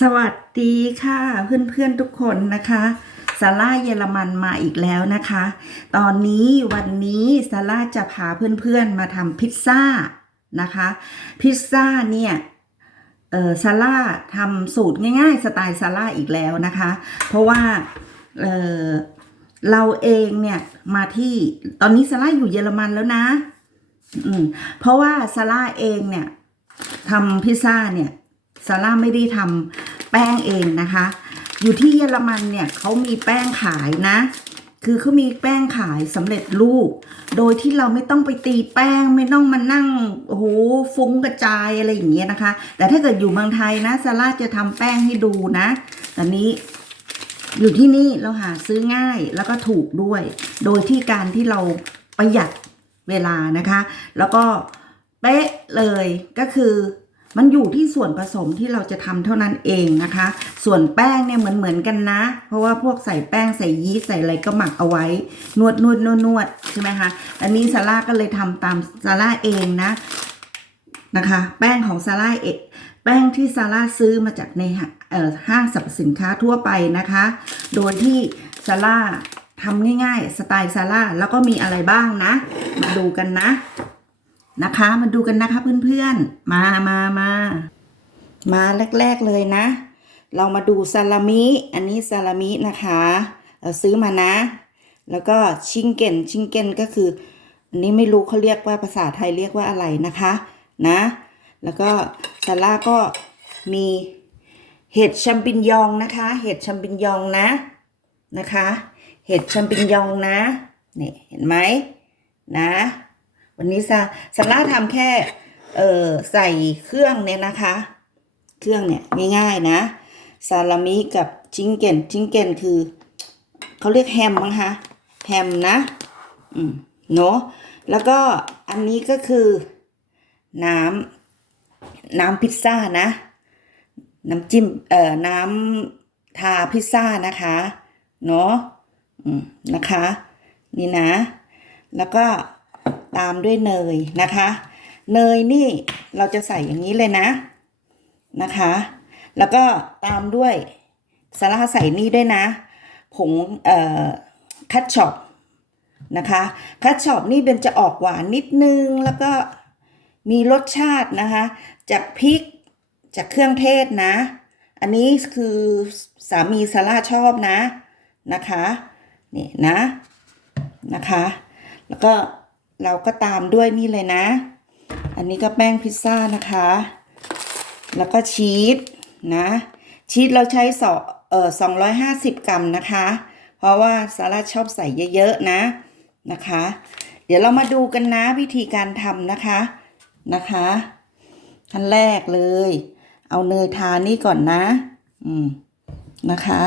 สวัสดีค่ะ เพื่อนๆทุกคนนะคะซาร่าเยอรมันมาอีกแล้วนะคะ ตอนนี้วันนี้ซาร่าจะพาเพื่อนๆมาทำพิซซ่านะคะ พิซซ่าเนี่ยเออซาร่าทำสูตรง่ายๆ สไตล์ซาร่าอีกแล้วนะคะ เพราะว่าเออเราเองเนี่ยมาที่ตอนนี้ซาร่าอยู่เยอรมันแล้วนะ อืมเพราะว่าซาร่าเองเนี่ยทำพิซซ่าเนี่ย ซาร่าไม่ได้ทำแป้งเองนะคะ อยู่ที่เยอรมันเนี่ยเขามีแป้งขายนะ คือเขามีแป้งขายสำเร็จรูป โดยที่เราไม่ต้องไปตีแป้งไม่ต้องมานั่งโอ้โหฟุ้งกระจายอะไรอย่างเงี้ยนะคะ แต่ถ้าเกิดอยู่เมืองไทยนะซาร่าจะทำแป้งให้ดูนะตอนนี้อยู่ที่นี่เราหาซื้อง่ายแล้วก็ถูกด้วย โดยที่การที่เราประหยัดเวลานะคะ แล้วก็เป๊ะเลยก็คือ มันอยู่ที่ส่วนผสมที่เราจะทำเท่านั้นเองนะคะ ส่วนแป้งเนี่ยเหมือนเหมือนกันนะ เพราะว่าพวกใส่แป้งใส่ยีสต์ใส่อะไรก็หมักเอาไว้ นวดนวดนวดนวดใช่ไหมคะอันนี้ซาร่าก็เลยทำตามซาร่าเองนะนะคะ แป้งของซาร่าเองแป้งที่ซาร่าซื้อมาจากในห้างเอ่อห้างสรรพสินค้าทั่วไปนะคะ โดยที่ซาร่าทำง่ายๆ สไตล์ซาร่าแล้วก็มีอะไรบ้างนะ มาดูกันนะ นะคะ มาดูกันนะคะเพื่อนๆ มามามามาแรกๆเลยนะ เรามาดูซาลามิ อันนี้ซาลามินะคะเราซื้อมานะ แล้วก็ชิงเก้นชิงเก้นก็คือ อันนี้ไม่รู้เขาเรียกว่าภาษาไทยเรียกว่าอะไรนะคะนะ แล้วก็ซาร่าก็มีเห็ดแชมปิญญองนะคะ เห็ดแชมปิญญองนะนะคะ เห็ดแชมปิญญองนะนี่เห็นไหมนะ วันนี้ซาซาร่าทำแค่เออใส่เครื่องเนี่ยนะคะ เครื่องเนี่ยง่ายๆนะซาลามิกับจิงเกนจิงเกนคือเขาเรียกแฮมมั้งคะแฮมนะอืมเนาะแล้วก็อันนี้ก็คือน้ำน้ำพิซซ่านะ น้ำจิ้มเอ่อน้ำทาพิซซ่านะคะเนาะอืมนะคะ นี่นะ แล้วก็ ตามด้วยเนยนะคะ เนยนี่เราจะใส่อย่างนี้เลยนะนะคะ แล้วก็ตามด้วยสาราใส่นี่ด้วยนะ ผงเอ่อคัตช็อปนะคะคัตช็อปนี่เป็นจะออกหวานนิดนึงแล้วก็มีรสชาตินะคะ จากพริกจากเครื่องเทศนะ อันนี้คือสามีซาร่าชอบนะนะคะนี่นะนะคะ แล้วก็ เราก็ตามด้วยนี่เลยนะ อันนี้ก็แป้งพิซซ่านะคะ แล้วก็ชีสนะ ชีสเราใช้สอเอ่อสองร้อยห้าสิบกรัมนะคะ เพราะว่าซาร่าชอบใส่เยอะๆนะนะคะ เดี๋ยวเรามาดูกันนะวิธีการทำนะคะนะคะขั้นแรกเลย เอาเนยทานี่ก่อนนะ อืมนะคะ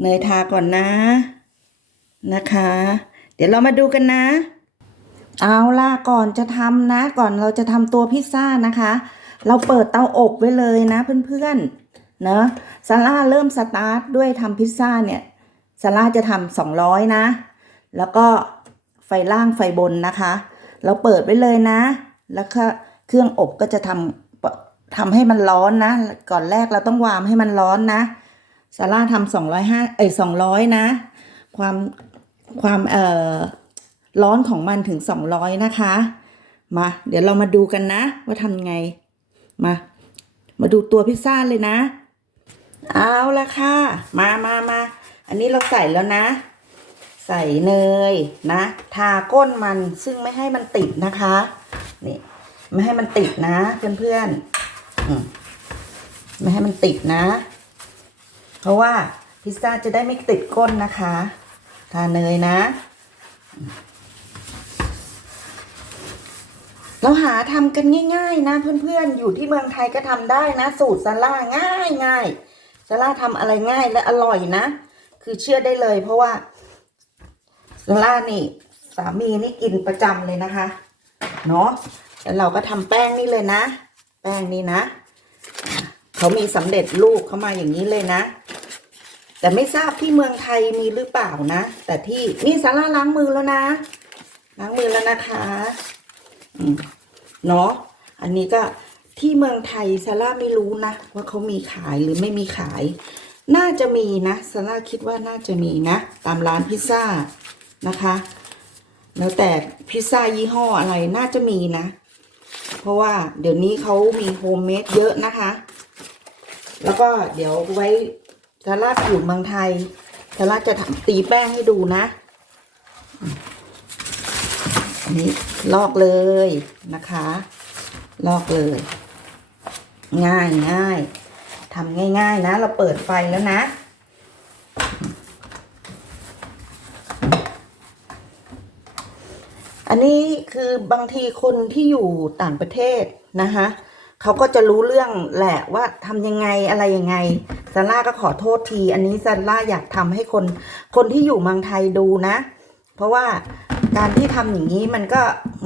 เนยทาก่อนนะนะคะ เดี๋ยวเรามาดูกันนะ เอาล่ะก่อนจะทำนะ ก่อนเราจะทำตัวพิซซ่านะคะ เราเปิดเตาอบไว้เลยนะเพื่อนๆเนอะซาร่าเริ่มสตาร์ทด้วยทำพิซซ่าเนี่ยซาร่าจะทำสองร้อยนะ แล้วก็ไฟล่างไฟบนนะคะ เราเปิดไว้เลยนะ แล้วก็เครื่องอบก็จะทำทำให้มันร้อนนะ ก่อนแรกเราต้องวางให้มันร้อนนะซาร่าทำสองร้อยห้าเอ้ยสองร้อยนะ ความความเอ่อ ร้อนของมันถึง 200 นะคะ มาเดี๋ยวเรามาดูกันนะ ว่าทำไง มา มาดูตัวพิซซ่าเลยนะ เอาละค่ะ มามามาอันนี้เราใส่แล้วนะ ใส่เนยนะ ทาก้นมันซึ่งไม่ให้มันติดนะคะ นี่ ไม่ให้มันติดนะเพื่อนๆไม่ให้มันติดนะ เพราะว่าพิซซ่าจะได้ไม่ติดก้นนะคะ ทาเนยนะ เราหาทำกันง่าย ๆ นะ เพื่อนๆ อยู่ที่เมืองไทยก็ทำได้นะ สูตรซาร่าง่ายง่ายซาร่าทำอะไรง่ายและอร่อยนะ คือเชื่อได้เลย เพราะว่าซาร่านี่ สามีนี่กินประจำเลยนะคะเนาะแล้วเราก็ทำแป้งนี่เลยนะ แป้งนี่นะเขามีสำเร็จรูปเข้ามาอย่างนี้เลยนะ แต่ไม่ทราบที่เมืองไทยมีหรือเปล่านะ แต่ที่นี่ซาร่าล้างมือแล้วนะ ล้างมือแล้วนะคะ เนาะอันนี้ก็ที่เมืองไทยซาร่าไม่รู้นะ ว่าเขามีขายหรือไม่มีขาย น่าจะมีนะซาร่าคิดว่าน่าจะมีนะ ตามร้านพิซซ่านะคะ แล้วแต่พิซซ่ายี่ห้ออะไรน่าจะมีนะ เพราะว่าเดี๋ยวนี้เขามีโฮมเมดเยอะนะคะ แล้วก็เดี๋ยวไว้ซาร่าอยู่เมืองไทยซาร่าจะทำตีแป้งให้ดูนะ นี้ลอกเลยนะคะ ลอกเลย ง่ายง่ายทำง่าย ๆ นะ เราเปิดไฟแล้วนะ อันนี้คือบางทีคนที่อยู่ต่างประเทศนะคะเขาก็จะรู้เรื่องแหละว่าทำยังไงอะไรยังไงซาร่าก็ขอโทษที อันนี้ซาร่าอยากทำให้คนคนที่อยู่เมืองไทยดูนะ เพราะว่า การที่ทำอย่างนี้มันก็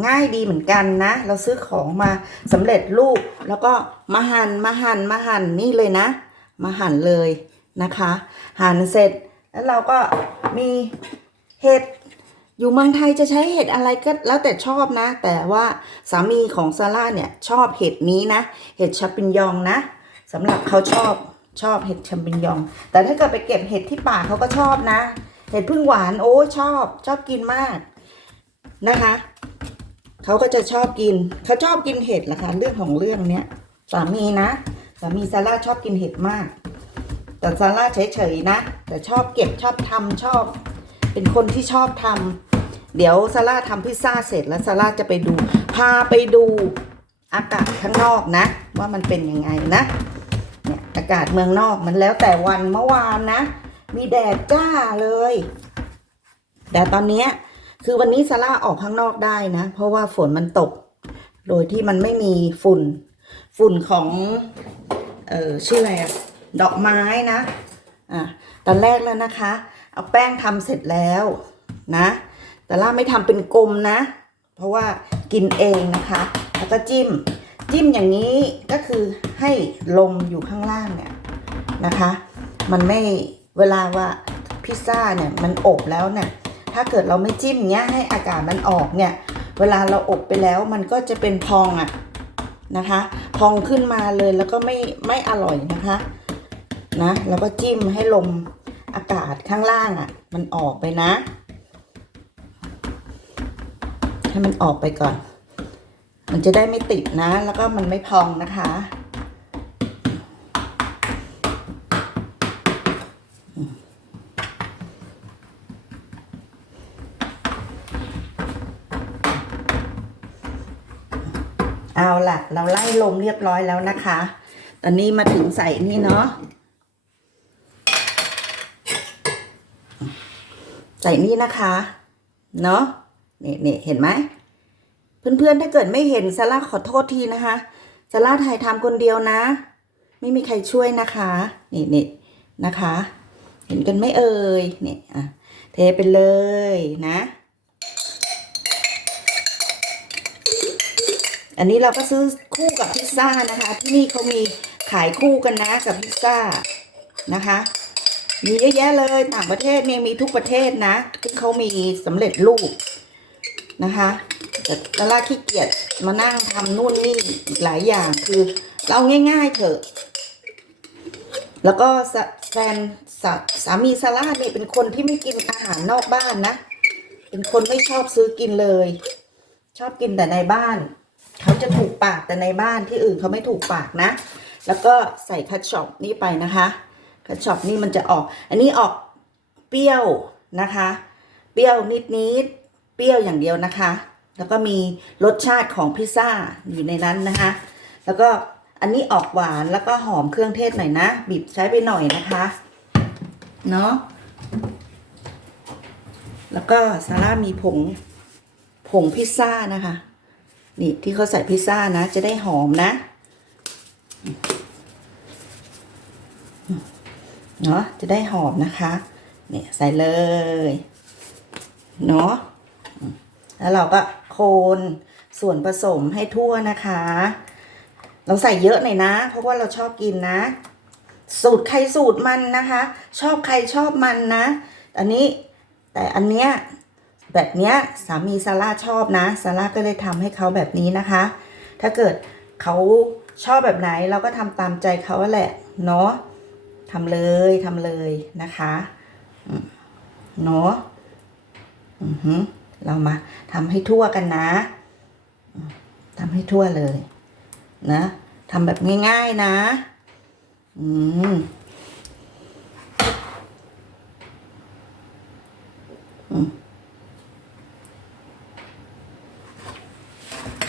ง่ายดีเหมือนกันนะ เราซื้อของมาสำเร็จรูปแล้วก็มาหัน่นมาหั่นมาหั่นนี่เลยนะ มาหั่นเลยนะคะ หั่นเสร็จแล้วเราก็มีเห็ดอยู่เมืองไทยจะใช้เห็ดอะไรก็แล้วแต่ชอบนะ แต่ว่าสามีของซาร่าเนี่ยชอบเห็ดนี้นะ เห็ดชาปิญยองนะสำหรับเขาชอบชอบเห็ดชาปิญยอง แต่ถ้าเกิดไปเก็บเห็ดที่ป่าเขาก็ชอบนะ เห็ดพึ่งหวานโอ้ชอบชอบกินมาก นะคะเขาก็จะชอบกินเขาชอบกินเห็ดละค่ะเรื่องของเรื่องเนี้ยสามีนะสามีซาร่าชอบกินเห็ดมาก แต่ซาร่าเฉยๆนะ แต่ชอบเก็บชอบทำชอบ เป็นคนที่ชอบทำเดี๋ยวซาร่าทำพิซซ่าเสร็จแล้วซาร่าจะไปดู พาไปดูอากาศข้างนอกนะ ว่ามันเป็นยังไงนะเนี่ยอากาศเมืองนอกมันแล้วแต่วันเมื่อวานนะ มีแดดจ้าเลย แต่ตอนเนี้ย คือวันนี้ซาร่าออกข้างนอกได้นะ เพราะว่าฝนมันตก โดยที่มันไม่มีฝุ่น ฝุ่นของ เออชื่ออะไรอะดอกไม้นะ อะตอนแรกแล้วนะคะ เอาแป้งทำเสร็จแล้วนะ แต่ล่าไม่ทำเป็นกลมนะ เพราะว่ากินเองนะคะ แล้วก็จิ้ม จิ้มอย่างนี้ก็คือให้ลมอยู่ข้างล่างเนี่ยนะคะ มันไม่เวลาว่าพิซซ่าเนี่ยมันอบแล้วเนี่ย ถ้าเกิดเราไม่จิ้มเงี้ยให้อากาศมันออกเนี่ย เวลาเราอบไปแล้วมันก็จะเป็นพองอะนะคะ พองขึ้นมาเลยแล้วก็ไม่ไม่อร่อยนะคะนะแล้วก็จิ้มให้ลมอากาศข้างล่างอะ่ะ มันออกไปนะ ให้มันออกไปก่อน มันจะได้ไม่ติดนะ แล้วก็มันไม่พองนะคะ เอาล่ะเราไล่ลมเรียบร้อยแล้วนะคะ ตอนนี้มาถึงใส่นี่เนาะใส่นี่นะคะ เนาะนี่นี่เห็นไหมเพื่อนๆถ้าเกิดไม่เห็นซาร่าขอโทษทีนะคะซาร่าถ่ายทำคนเดียวนะ ไม่มีใครช่วยนะคะ นี่นี่นะคะ เห็นกันไหมเอ่ยนี่อะเทไปเลยนะ อันนี้เราก็ซื้อคู่กับพิซซ่านะคะ ที่นี่เขามีขายคู่กันนะกับพิซซ่านะคะ มีเยอะแยะเลยต่างประเทศเนี่ยมีทุกประเทศนะที่เขามีสำเร็จรูปนะคะแต่ตลาขี้เกียจมานั่งทำนู่นนี่อีกหลายอย่างคือเราง่ายๆเถอะ แล้วก็แฟนสาสามีซาร่าเนี่ยเป็นคนที่ไม่กินอาหารนอกบ้านนะ เป็นคนไม่ชอบซื้อกินเลย ชอบกินแต่ในบ้าน เขาจะถูกปากแต่ในบ้านที่อื่นเขาไม่ถูกปากนะ แล้วก็ใส่คัตช็อปนี่ไปนะคะคัตช็อปนี่มันจะออก อันนี้ออกเปรี้ยวนะคะ เปรี้ยวนิดนิดๆเปรี้ยวอย่างเดียวนะคะ แล้วก็มีรสชาติของพิซซ่าอยู่ในนั้นนะคะ แล้วก็อันนี้ออกหวานแล้วก็หอมเครื่องเทศหน่อยนะ บีบใช้ไปหน่อยนะคะ เนาะแล้วก็ซาร่ามีผงผงพิซซ่านะคะ นี่ที่เขาใส่พิซซ่านะ จะได้หอมนะ เนาะจะได้หอมนะคะ เนี่ยใส่เลย เนาะแล้วเราก็โคนส่วนผสมให้ทั่วนะคะ เราใส่เยอะหน่อยนะ เพราะว่าเราชอบกินนะ สูตรใครสูตรมันนะคะ ชอบใครชอบมันนะ อันนี้แต่อันเนี้ย แบบเนี้ยสามีซาร่าชอบนะซาร่าก็เลยทำให้เขาแบบนี้นะคะ ถ้าเกิดเขาชอบแบบไหนเราก็ทำตามใจเขาแหละเนาะทำเลยทำเลยนะคะเนาะอือเรามาทำให้ทั่วกันนะทำให้ทั่วเลย นะทำแบบง่าย ๆ นะ อืม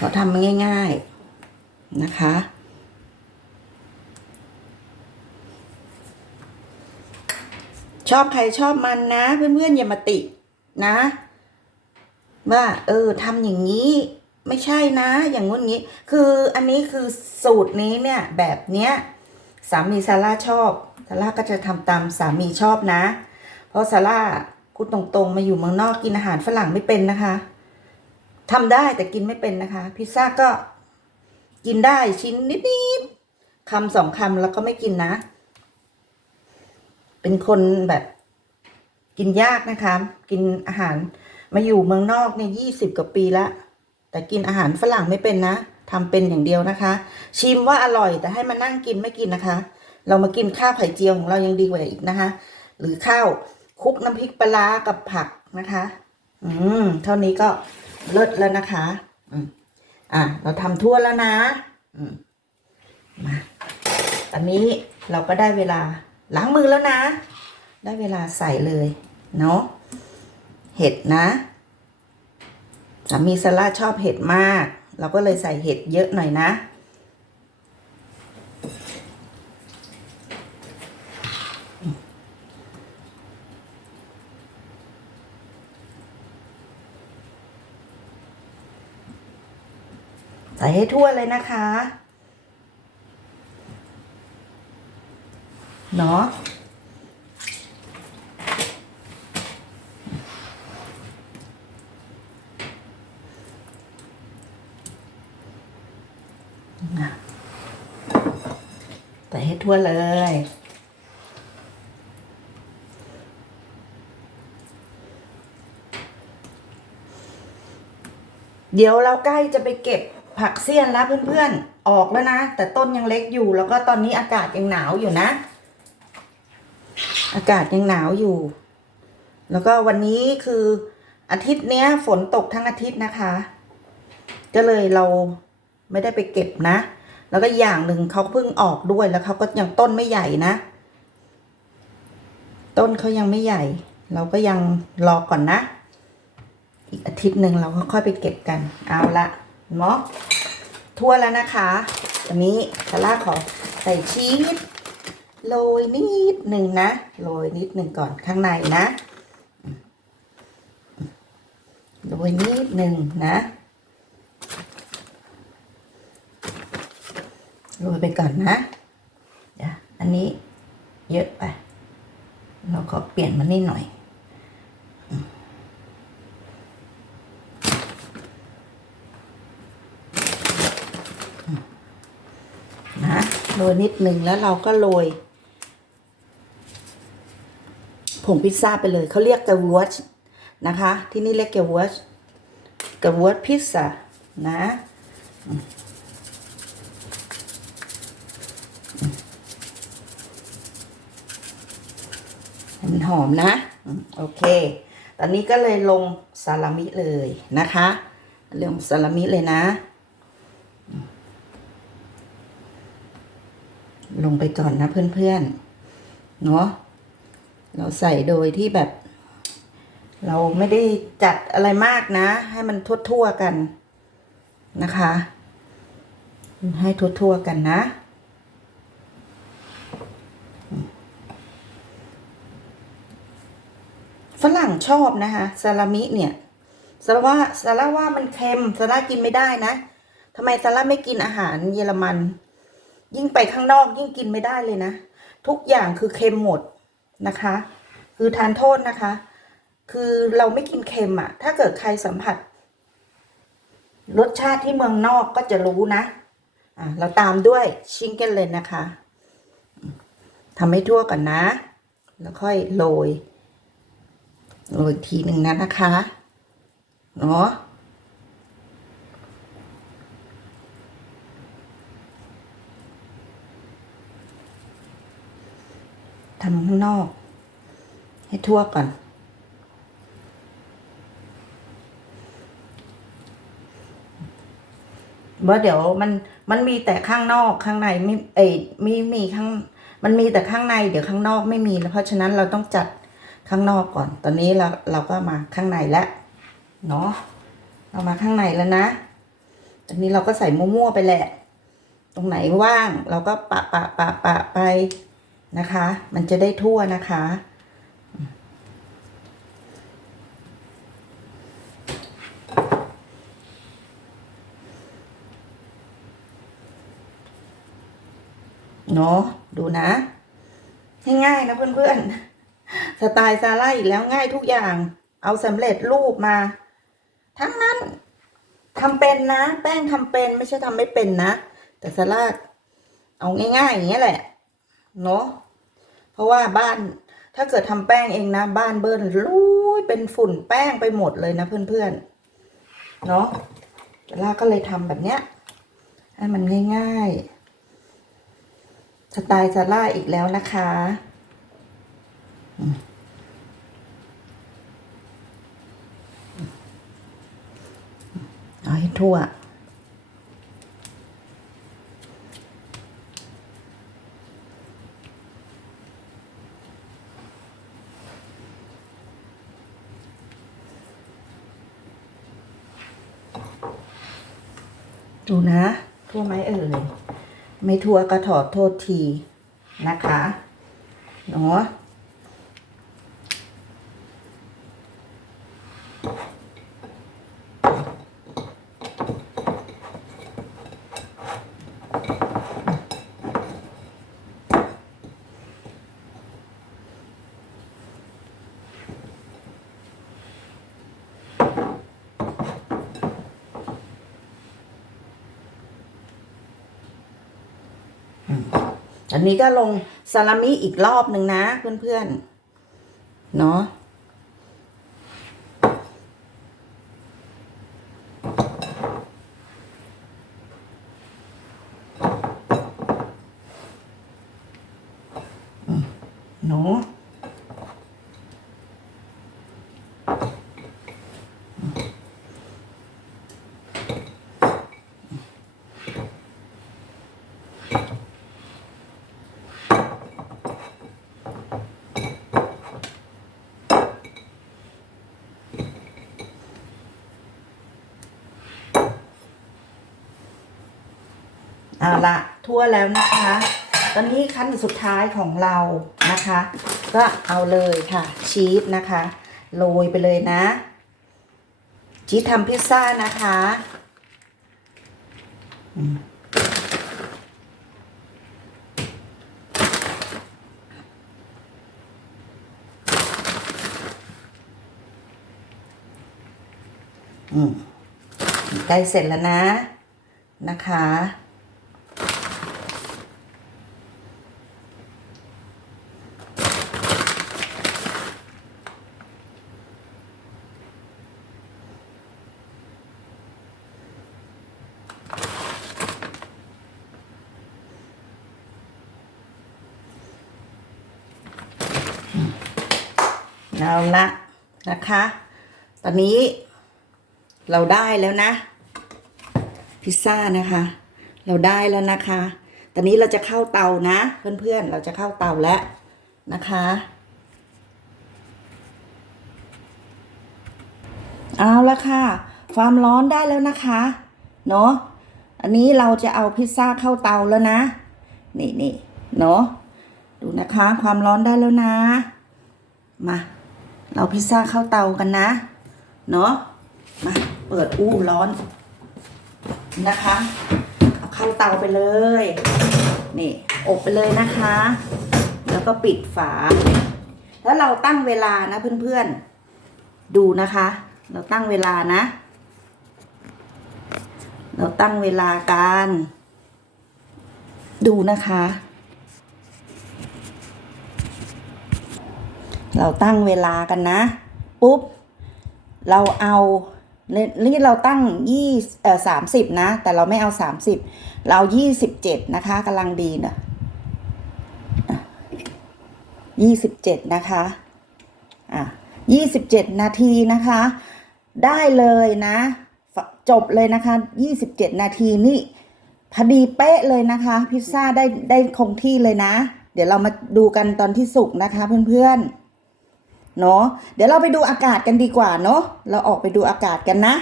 เขาทำมาง่าย ๆนะคะ ชอบใครชอบมันนะ เพื่อนๆอย่ามาตินะ ว่า เออทำอย่างนี้ไม่ใช่นะ อย่างงู้นงี้ คืออันนี้คือสูตรนี้เนี่ย แบบเนี้ยสามีซาร่าชอบซาร่าก็จะทำตามสามีชอบนะ เพราะซาร่าพูดตรงๆ มาอยู่เมืองนอกกินอาหารฝรั่งไม่เป็นนะคะ ทำได้แต่กินไม่เป็นนะคะ พิซซ่าก็กินได้ชิ้นนิดๆคำสองคำแล้วก็ไม่กินนะ เป็นคนแบบกินยากนะคะ กินอาหารมาอยู่เมืองนอกเนี่ยยี่สิบกว่าปีละแต่กินอาหารฝรั่งไม่เป็นนะทำเป็นอย่างเดียวนะคะ ชิมว่าอร่อยแต่ให้มานั่งกินไม่กินนะคะ เรามากินข้าวไข่เจียวของเรายังดีกว่าอีกนะคะ หรือข้าวคลุกน้ำพริกปลากับผักนะคะ อืม เท่านี้ก็ เลิศแล้วนะคะอืมอะเราทำทั่วแล้วนะอืมมาตอนนี้เราก็ได้เวลาล้างมือแล้วนะ ได้เวลาใส่เลยเนาะเห็ดนะสามีซาร่าชอบเห็ดมาก เราก็เลยใส่เห็ดเยอะหน่อยนะ ส่ให้ทั่วเลยนะคะ เนาะใส่ให้ทั่วเลยเดี๋ยวเราใกล้จะไปเก็บ ผักเสี้ยนแล้วเพื่อนๆ ออกแล้วนะ แต่ต้นยังเล็กอยู่ แล้วก็ตอนนี้อากาศยังหนาวอยู่นะ อากาศยังหนาวอยู่ แล้วก็วันนี้คืออาทิตย์เนี้ย ฝนตกทั้งอาทิตย์นะคะ ก็เลยเราไม่ได้ไปเก็บนะ แล้วก็อย่างหนึ่งเขาเพิ่งออกด้วยแล้วเขาก็ยังต้นไม่ใหญ่นะ ต้นเขายังไม่ใหญ่ เราก็ยังรอก่อนนะ อีกอาทิตย์หนึ่งเราก็ค่อยไปเก็บกัน เอาละ เนาะทั่วแล้วนะคะวันนี้ซาร่าขอใส่ชีสโรยนิดหนึ่งนะโรยนิดหนึ่งก่อนข้างในนะโรยนิดหนึ่งนะโรยไปก่อนนะอันนี้เยอะไป เราขอเปลี่ยนมันนิดหน่อย นิดหนึ่งแล้วเราก็โรยผงพิซซ่าไปเลย เขาเรียกกระวอชนะคะ ที่นี่เรียกกระวอชกระวอชพิซซ่านะมันหอมนะ โอเค ตอนนี้ก็เลยลงซาลามิเลยนะคะ ลงซาลามิเลยนะ ลงไปก่อนนะเพื่อนๆ เนาะเราใส่โดยที่แบบ เราไม่ได้จัดอะไรมากนะ ให้มันทั่วๆกันนะคะ ให้ทั่วๆกันนะฝรั่งชอบนะคะซาลามิเนี่ยซาราว่าซาราว่ามันเค็มซาร่ากินไม่ได้นะทำไมซาร่าไม่กินอาหารเยอรมัน ยิ่งไปข้างนอกยิ่งกินไม่ได้เลยนะ ทุกอย่างคือเค็มหมดนะคะ คือทานโทษนะคะ คือเราไม่กินเค็มอะ่ะถ้าเกิดใครสัมผัส รสชาติที่เมืองนอกก็จะรู้นะอะเราตามด้วยชิงเก้นเลยนะคะทำให้ทั่วก่อนนะ แล้วค่อยโรยโรยทีหนึ่งนะนะคะเนาะ ทำข้างนอก ให้ทั่วก่อน ว่าเดี๋ยวมันมันมีแต่ข้างนอกข้างในไม่เอ้ยมีมีข้าง มันมีแต่ข้างในเดี๋ยวข้างนอกไม่มีแล้วเพราะฉะนั้นเราต้องจัดข้างนอกก่อน ตอนนี้เราเราก็มาข้างในแล้วเนาะเรามาข้างในแล้วนะ ตอนนี้เราก็ใส่มั่วๆไปแหละ ตรงไหนว่างเราก็ปะปะปะปะไป นะคะ มันจะได้ทั่วนะคะ เนาะดูนะ ง่ายๆนะเพื่อนๆ สไตล์ซาร่าอีกแล้วง่ายทุกอย่าง เอาสำเร็จรูปมา ทั้งนั้นทำเป็นนะ แป้งทำเป็นไม่ใช่ทำไม่เป็นนะ แต่ซาร่าเอาง่ายๆอย่างเงี้ยแหละเนาะ เพราะว่าบ้านถ้าเกิดทำแป้งเองนะ บ้านเบิ้ลลุยเป็นฝุ่นแป้งไปหมดเลยนะเพื่อนๆเนาะซาร่าก็เลยทำแบบเนี้ยให้มันง่ายๆสไตล์ซาร่าอีกแล้วนะคะเอาให้ทั่ว ดูนะ ทั่วไหมเอ่ย ไม่ทั่วก็ถอดโทษทีนะคะ เนาะ อันนี้ก็ลงซาลามิอีกรอบหนึ่งนะเพื่อนๆ เนาะ เอาละทั่วแล้วนะคะ ตอนนี้ขั้นสุดท้ายของเรานะคะ ก็เอาเลยค่ะ ชีสนะคะ โรยไปเลยนะชีสทำพิซซ่านะคะอืมอืมใกล้เสร็จแล้วนะนะคะ เอาละนะคะ ตอนนี้เราได้แล้วนะ พิซซ่านะคะ เราได้แล้วนะคะ ตอนนี้เราจะเข้าเตานะ เพื่อนๆ เราจะเข้าเตาแล้วนะคะเอาละค่ะ ความร้อนได้แล้วนะคะเนาะอันนี้เราจะเอาพิซซ่าเข้าเตาแล้วนะ นี่นี่เนาะดูนะคะ ความร้อนได้แล้วนะ มา เราพิซซ่าเข้าเตากันนะ เนาะมาเปิดอู้ร้อน นะคะ เอาเข้าเตาไปเลย นี่ อบไปเลยนะคะ แล้วก็ปิดฝา แล้วเราตั้งเวลานะเพื่อนๆ ดูนะคะ เราตั้งเวลานะ เราตั้งเวลากัน ดูนะคะ เราตั้งเวลากันนะ ปุ๊บ เราเอาเนี่ยนี่เราตั้งยี่เอ่อสามสิบนะ แต่เราไม่เอาสามสิบเรายี่สิบเจ็ดนะคะกำลังดีเนะอะยี่สิบเจ็ดนะคะอะยี่สิบเจ็ดนาทีนะคะ ได้เลยนะ จบเลยนะคะยี่สิบเจ็ดนาทีนี่พอดีเป๊ะเลยนะคะ พิซซ่าได้ได้คงที่เลยนะ เดี๋ยวเรามาดูกันตอนที่สุกนะคะเพื่อนๆ เนาะเดี๋ยวเราไปดูอากาศกันดีกว่าเนาะเราออกไปดูอากาศกันนะ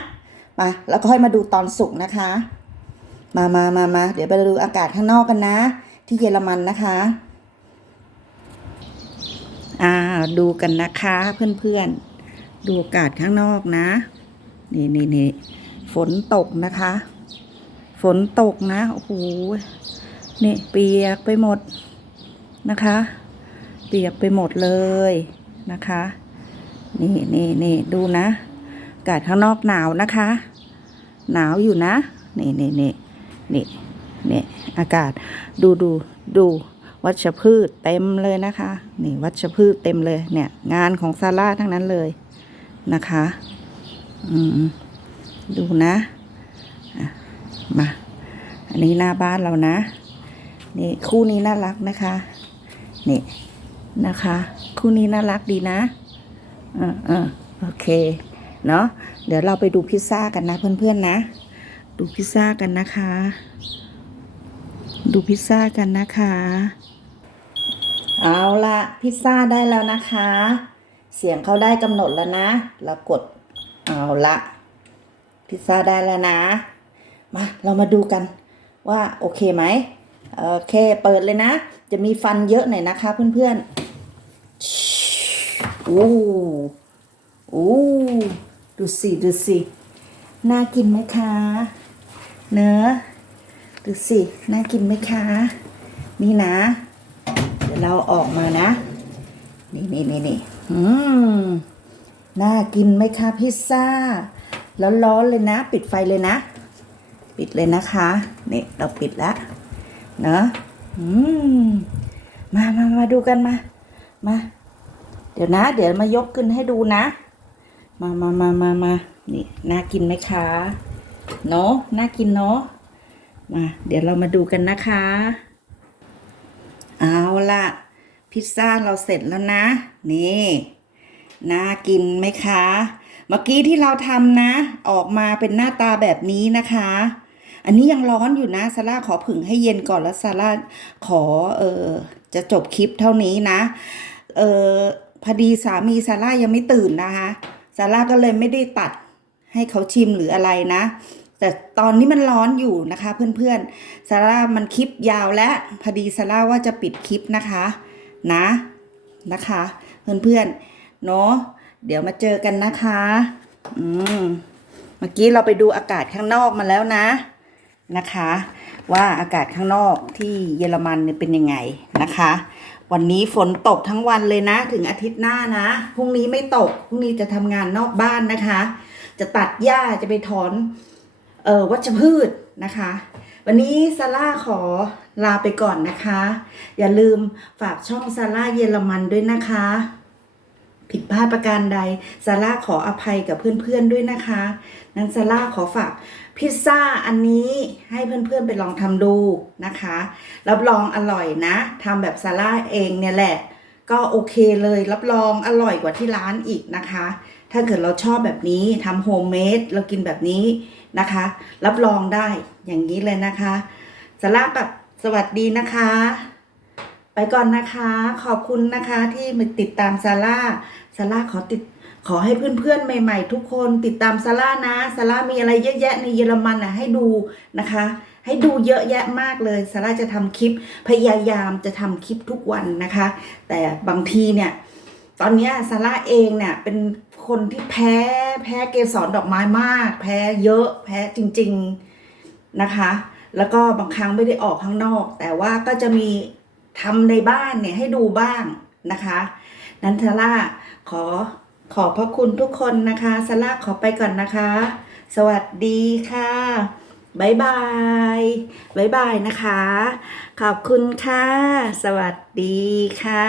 มาแล้วก็ค่อยมาดูตอนสุกนะคะ มามามามาเดี๋ยวไปดูอากาศข้างนอกกันนะ ที่เยอรมันนะคะอ่าดูกันนะคะเพื่อนๆ ดูอากาศข้างนอกนะ นี่นี่นี่ฝนตกนะคะ ฝนตกนะโอ้โหนี่เปียกไปหมดนะคะ เปียกไปหมดเลย นะคะ นี่นี่นี่ดูนะอากาศข้างนอกหนาวนะคะ หนาวอยู่นะ นี่นี่นี่นี่นี่อากาศดูดูดูวัชพืชเต็มเลยนะคะ นี่วัชพืชเต็มเลยเนี่ย งานของซาร่าทั้งนั้นเลยนะคะ อืมดูนะะมา อันนี้หน้าบ้านเรานะ นี่คู่นี้น่ารักนะคะ นี่นะคะ คู่นี้น่ารักดีนะอ่าอ่าโอเค เนาะเดี๋ยวเราไปดูพิซซ่ากันนะเพื่อนๆนะ ดูพิซซ่ากันนะคะ ดูพิซซ่ากันนะคะ เอาละพิซซ่าได้แล้วนะคะ เสียงเขาได้กำหนดแล้วนะเรากดเอาละพิซซ่าได้แล้วนะ มาเรามาดูกันว่าโอเคไหมโอเค เปิดเลยนะ จะมีฟันเยอะหน่อยนะคะเพื่อนๆ อู้อู้ดูสิดูสิน่ากินไหมคะ เนอะดูสิน่ากินไหมคะ นี่นะ เดี๋ยวเราออกมานะ นี่นี่นี่นี่อืมน่ากินไหมคะพิซซ่าแล้วร้อนเลยนะ ปิดไฟเลยนะ ปิดเลยนะคะนี่เราปิดแล้วเนอะอืมมามามาดูกันมา มา เดี๋ยวนะ เดี๋ยวมายกขึ้นให้ดูนะ มามามามามานี่น่ากินไหมคะเนาะน่ากินเนาะมา เดี๋ยวเรามาดูกันนะคะ เอาละพิซซ่าเราเสร็จแล้วนะ นี่น่ากินไหมคะ เมื่อกี้ที่เราทำนะ ออกมาเป็นหน้าตาแบบนี้นะคะ อันนี้ยังร้อนอยู่นะซาร่าขอผึ่งให้เย็นก่อนแล้วซาร่าขอเออจะจบคลิปเท่านี้นะ เออพอดีสามีซาร่ายังไม่ตื่นนะคะซาร่าก็เลยไม่ได้ตัดให้เขาชิมหรืออะไรนะ แต่ตอนนี้มันร้อนอยู่นะคะ เพื่อนๆซาร่ามันคลิปยาวและพอดีซาร่าว่าจะปิดคลิปนะคะนะนะคะ เพื่อนๆเนาะเดี๋ยวมาเจอกันนะคะ อืมเมื่อกี้เราไปดูอากาศข้างนอกมาแล้วนะนะคะ ว่าอากาศข้างนอกที่เยอรมันเนี่ยเป็นยังไงนะคะ วันนี้ฝนตกทั้งวันเลยนะ ถึงอาทิตย์หน้านะพรุ่งนี้ไม่ตกพรุ่งนี้จะทำงานนอกบ้านนะคะ จะตัดหญ้าจะไปถอนเอ่อวัชพืชนะคะ วันนี้ซาร่าขอลาไปก่อนนะคะ อย่าลืมฝากช่องซาร่าเยอรมันด้วยนะคะ ผิดพลาดประการใดซาร่าขออภัยกับเพื่อนๆด้วยนะคะนั้นซาร่าขอฝาก พิซซ่าอันนี้ให้เพื่อนๆไปลองทำดูนะคะ รับรองอร่อยนะทำแบบซาร่าเองเนี่ยแหละ ก็โอเคเลยรับรองอร่อยกว่าที่ร้านอีกนะคะ ถ้าเกิดเราชอบแบบนี้ทำโฮมเมดเรากินแบบนี้นะคะ รับรองได้อย่างนี้เลยนะคะซาร่ากับสวัสดีนะคะ ไปก่อนนะคะ ขอบคุณนะคะที่มาติดตามซาร่าซาร่าขอติด ขอให้เพื่อนๆ ใหม่ ๆ ทุกคนติดตามซาร่านะซาร่ามีอะไรเยอะแยะในเยอรมันนะให้ดูนะคะ ให้ดูเยอะแยะมากเลยซาร่าจะทำคลิปพยายามจะทำคลิปทุกวันนะคะ แต่บางทีเนี่ยตอนนี้ซาร่าเองเนี่ยเป็นคนที่แพ้แพ้เกสรดอกไม้มาก แพ้เยอะแพ้จริง ๆนะคะ แล้วก็บางครั้งไม่ได้ออกข้างนอก แต่ว่าก็จะมีทำในบ้านเนี่ยให้ดูบ้างนะคะ นั้นซาร่าขอ ขอบพระคุณทุกคนนะคะซาร่าขอไปก่อนนะคะ สวัสดีค่ะบายบายบายบายนะคะ ขอบคุณค่ะ สวัสดีค่ะ